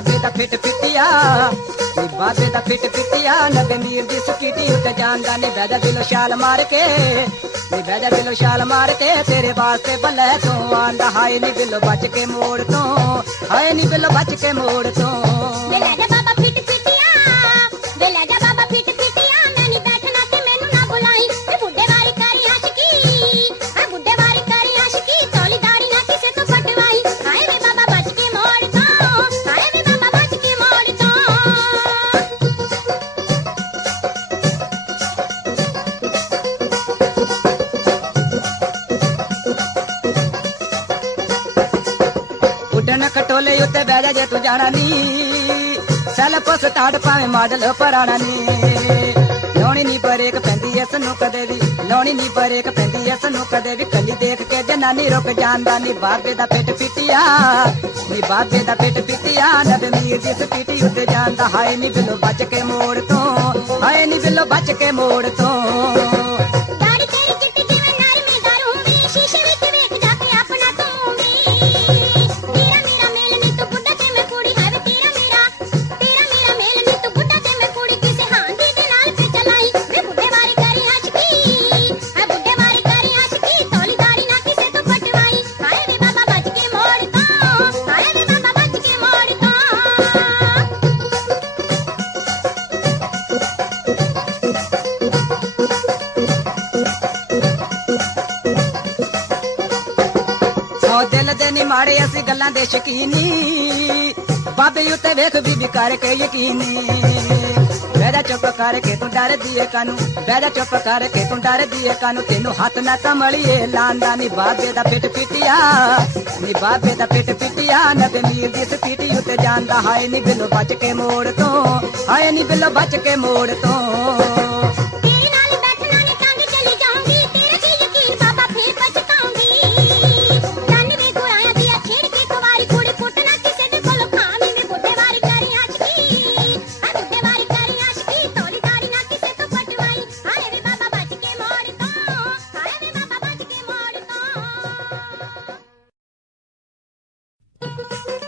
Fit ਫਿੱਟਿਆ ਨੀ ਬਾਬੇ ਦਾ fit ਫਿੱਟਿਆ, ਨਵੇਂ ਮੀਰ ਦੀ ਸਕੀਟੀ ਉੱਤੇ ਜਾਂਦਾ ਨੀ ਬਹਿ ਜਾ ਦਿਲੋਂ ਛਾਲ ਮਾਰ ਕੇ, ਨੀ ਬਹਿ ਜਾ ਦਿਲੋਂ ਛਾਲ ਮਾਰ ਕੇ, ਤੇਰੇ ਵਾਸਤੇ ਬੱਲੇ ਤੋਂ ਆਂਦਾ, ਹਾਏ ਨੀ ਦਿਲੋਂ ਬਚ ਕੇ ਮੋੜ ਤੋਂ, ਹਾਏ ਨੀ ਦਿਲੋਂ ਬਚ ਕੇ ਮੋੜ ਤੋਂ। ਉੱਡਣ ਖਟੋਲੇ ਉੱਤੇ ਬਹਿ ਜਾ ਜੇ ਤੂੰ ਜਾਣਾ ਨੀ। ਸੈਲਫ ਸਟਾਰਟ ਭਾਵੇਂ ਮਾਡਲ ਪਰਾਣਾ ਨੀ। ਲਾਉਣੀ ਨਹੀਂ ਬਰੇਕ ਪੈਂਦੀ ਐ ਸਾਨੂੰ ਕਦੇ ਵੀ। ਲਾਉਣੀ ਨਹੀਂ ਬਰੇਕ ਪੈਂਦੀ ਐ ਸਾਨੂੰ ਕਦੇ ਵੀ। ਕੱਲੀ ਦੇਖ ਕੇ ਜਨਾਨੀ ਰੁਕ ਜਾਂਦਾ ਨੀ। ਬਾਬੇ ਦਾ ਪਿੱਟ ਪਿੱਟਿਆ, ਨੀ ਬਾਬੇ ਦਾ ਪਿੱਟ ਪਿੱਟਿਆ ਨਦ ਮੀਰ ਦੀ ਸਪੀਟੀ ਉੱਤੇ ਜਾਂਦਾ। ਹਾਏ ਨੀ ਬਿੱਲੋ ਬਚ ਕੇ ਮੋੜ ਤੋਂ, ਹਾਏ ਨੀ ਬਿੱਲੋ ਬਚ ਕੇ ਮੋੜ ਤੋਂ। ਸੋ ਦਿਲ ਦੇ ਨੀ ਮਾੜੇ ਅਸੀਂ ਗੱਲਾਂ ਦੇ ਸ਼ਕੀਨੀ। ਬਾਬੇ ਉੱਤੇ ਵੇਖ ਬੀਬੀ ਕਰਕੇ ਯਕੀਨੀ। ਬਹਿ ਚੁੱਪ ਕਰਕੇ ਤੂੰ ਡਰਦੀ ਏ ਕਾਨੂੰ। ਬੈਦਾ ਚੁੱਪ ਕਰਕੇ ਤੂੰ ਡਰਦੀ ਏ ਕਾਨੂੰ। ਤੈਨੂੰ ਹੱਥ ਨਾ ਕਮਲੀਏ ਲਾਂਦਾ ਨੀ ਬਾਬੇ ਦਾ ਪਿੱਟ ਪਿੱਟਿਆ। ਨੀ ਬਾਬੇ ਦਾ ਪਿੱਟ ਪਿੱਟਿਆ ਨਬੇ ਮੀਰ ਦੀ ਸਪੀਟੀ ਉੱਤੇ ਜਾਂਦਾ। ਹਾਏ ਨੀ ਬਿੱਲੋ ਬਚ ਕੇ ਮੋੜ ਤੋਂ, ਹਾਏ ਨੀ ਬਿੱਲੋ ਬਚ ਕੇ ਮੋੜ ਤੋਂ।